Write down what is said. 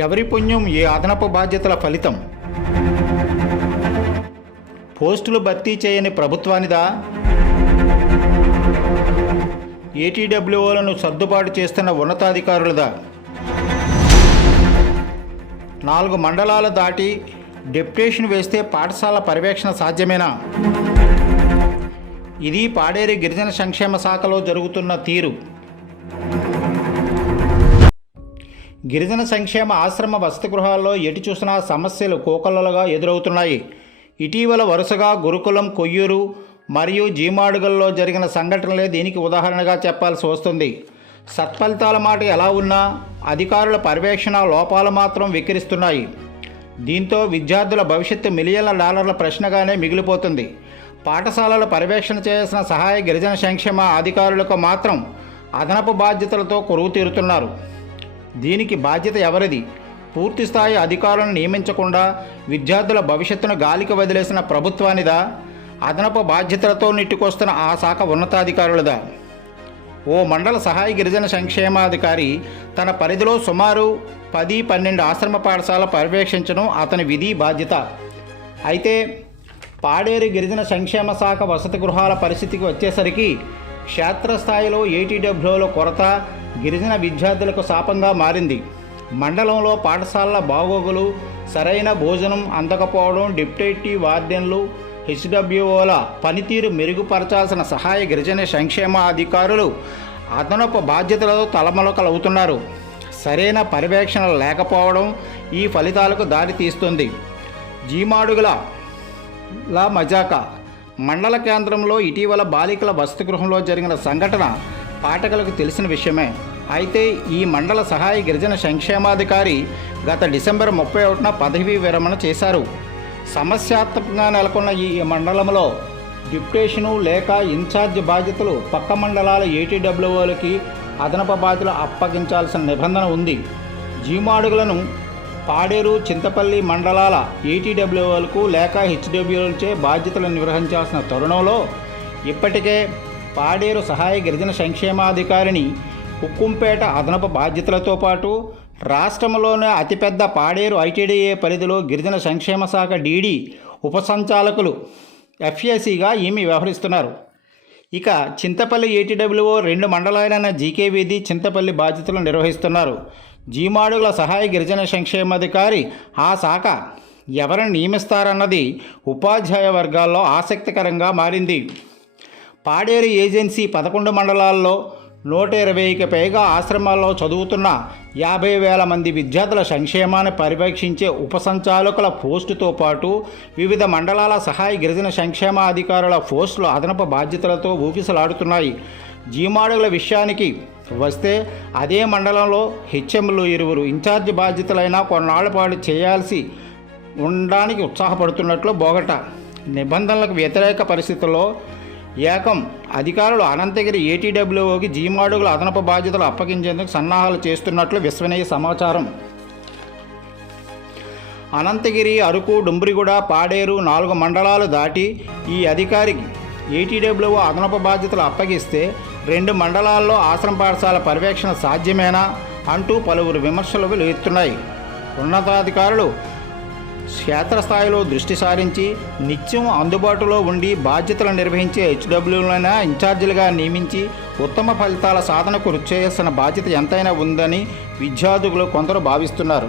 ఎవరి పుణ్యం ఏ అదనపు బాధ్యతల ఫలితం? పోస్టులు భర్తీ చేయని ప్రభుత్వానిదా? ఏటీడబ్ల్యూఓలను సర్దుబాటు చేస్తున్న ఉన్నతాధికారులదా? 4 మండలాలు దాటి డెప్యుటేషన్ వేస్తే పాఠశాల పర్యవేక్షణ సాధ్యమేనా? ఇది పాడేరు గిరిజన సంక్షేమ శాఖలో జరుగుతున్న తీరు. గిరిజన సంక్షేమ ఆశ్రమ వసతి గృహాల్లో ఎటు చూసినా సమస్యలు కోకొల్లలుగా ఎదురవుతున్నాయి. ఇటీవల వరుసగా గురుకులం, కొయ్యూరు మరియు జీమాడుగల్లో జరిగిన సంఘటనలే దీనికి ఉదాహరణగా చెప్పాల్సి వస్తుంది. సత్ఫలితాల మాట ఎలా ఉన్నా అధికారుల పర్యవేక్షణ లోపాలు మాత్రం వికరిస్తున్నాయి. దీంతో విద్యార్థుల భవిష్యత్తు మిలియన్ల డాలర్ల ప్రశ్నగానే మిగిలిపోతుంది. పాఠశాలల పర్యవేక్షణ చేయాల్సిన సహాయ గిరిజన సంక్షేమ అధికారులకు మాత్రం అదనపు బాధ్యతలతో కొరువు తీరుతున్నారు. దీనికి బాధ్యత ఎవరిది? పూర్తిస్థాయి అధికారులను నియమించకుండా విద్యార్థుల భవిష్యత్తును గాలికి వదిలేసిన ప్రభుత్వానిదా? అదనపు బాధ్యతలతో నెట్టుకొస్తున్న ఆ శాఖ ఉన్నతాధికారులదా? ఓ మండల సహాయ గిరిజన సంక్షేమాధికారి తన పరిధిలో సుమారు 10-12 ఆశ్రమ పాఠశాల పర్యవేక్షించడం అతని విధి బాధ్యత. అయితే పాడేరు గిరిజన సంక్షేమ శాఖ వసతి గృహాల పరిస్థితికి వచ్చేసరికి క్షేత్రస్థాయిలో ఏటీడబ్ల్యూల కొరత గిరిజన విద్యార్థులకు శాపంగా మారింది. మండలంలో పాఠశాలల బాగోగులు, సరైన భోజనం అందకపోవడం, డిప్యూటీ వార్డెన్లు, హెచ్డబ్ల్యూఓల పనితీరు మెరుగుపరచాల్సిన సహాయ గిరిజన సంక్షేమ అధికారులు అదనపు బాధ్యతలతో తలమలకలవుతున్నారు. సరైన పర్యవేక్షణ లేకపోవడం ఈ ఫలితాలకు దారి తీస్తుంది. జీమాడుగుల మజాక మండల కేంద్రంలో ఇటీవల బాలికల వసతి గృహంలో జరిగిన సంఘటన పాఠకులకు తెలిసిన విషయమే. అయితే ఈ మండల సహాయ గిరిజన సంక్షేమాధికారి గత డిసెంబర్ 31న పదవీ విరమణ చేశారు. సమస్యాత్మకంగా నెలకొన్న ఈ మండలంలో డిప్యుటేషను లేక ఇన్ఛార్జ్ బాధ్యతలు పక్క మండలాల ఏటీడబ్ల్యూఓలకి అదనపు బాధ్యతలు అప్పగించాల్సిన నిబంధన ఉంది. జీమాడుగులను పాడేరు, చింతపల్లి మండలాల ఏటీడబ్ల్యూఓలకు లేక హెచ్డబ్ల్యూలచే బాధ్యతలు నిర్వహించాల్సిన తరుణంలో ఇప్పటికే పాడేరు సహాయ గిరిజన సంక్షేమాధికారిని ఉక్కుంపేట అదనపు బాధ్యతలతో పాటు రాష్ట్రంలోనే అతిపెద్ద పాడేరు ఐటీడీఏ పరిధిలో గిరిజన సంక్షేమ శాఖ డీడీ ఉపసంచాలకులు ఎఫ్ఏసీగా ఈమె వ్యవహరిస్తున్నారు. ఇక చింతపల్లి ఏటీడబ్ల్యూఓ 2 మండలాలైన జీకే వీధి, చింతపల్లి బాధ్యతలు నిర్వహిస్తున్నారు. జీమాడుగుల సహాయ గిరిజన సంక్షేమాధికారి ఆ శాఖ ఎవరిని నియమిస్తారన్నది ఉపాధ్యాయ వర్గాల్లో ఆసక్తికరంగా మారింది. పాడేరు ఏజెన్సీ 11 మండలాల్లో 120కి పైగా ఆశ్రమాల్లో చదువుతున్న 50,000 మంది విద్యార్థుల సంక్షేమాన్ని పర్యవేక్షించే ఉపసంచాలకుల పోస్టుతో పాటు వివిధ మండలాల సహాయ గిరిజన సంక్షేమ అధికారుల పోస్టులు అదనపు బాధ్యతలతో ఊగిసలాడుతున్నాయి. జీమాడుగుల విషయానికి వస్తే అదే మండలంలో హెచ్ఎంలు 2 ఇన్ఛార్జ్ బాధ్యతలైనా కొన్నాళ్ల పాటు చేయాల్సి ఉండడానికి ఉత్సాహపడుతున్నట్లు బోగట. నిబంధనలకు వ్యతిరేక పరిస్థితుల్లో ఏకం అధికారులు అనంతగిరి ఏటీడబ్ల్యూఓకి జీమాడుగుల అదనపు బాధ్యతలు అప్పగించేందుకు సన్నాహాలు చేస్తున్నట్లు విశ్వసనీయ సమాచారం. అనంతగిరి, అరకు, డుంబ్రిగూడ, పాడేరు 4 మండలాలు దాటి ఈ అధికారికి ఏటీడబ్ల్యూఓ అదనపు బాధ్యతలు అప్పగిస్తే 2 మండలాల్లో ఆశ్రమ పాఠశాల పర్యవేక్షణ సాధ్యమేనా అంటూ పలువురు విమర్శలు వెలువెత్తున్నాయి. ఉన్నతాధికారులు క్షేత్రస్థాయిలో దృష్టి సారించి నిత్యం అందుబాటులో ఉండి బాధ్యతలు నిర్వహించే హెచ్డబ్ల్యూలైనా ఇన్ఛార్జీలుగా నియమించి ఉత్తమ ఫలితాల సాధనకు కృషి చేయాల్సిన బాధ్యత ఎంతైనా ఉందని విద్యార్థులు కొందరు భావిస్తున్నారు.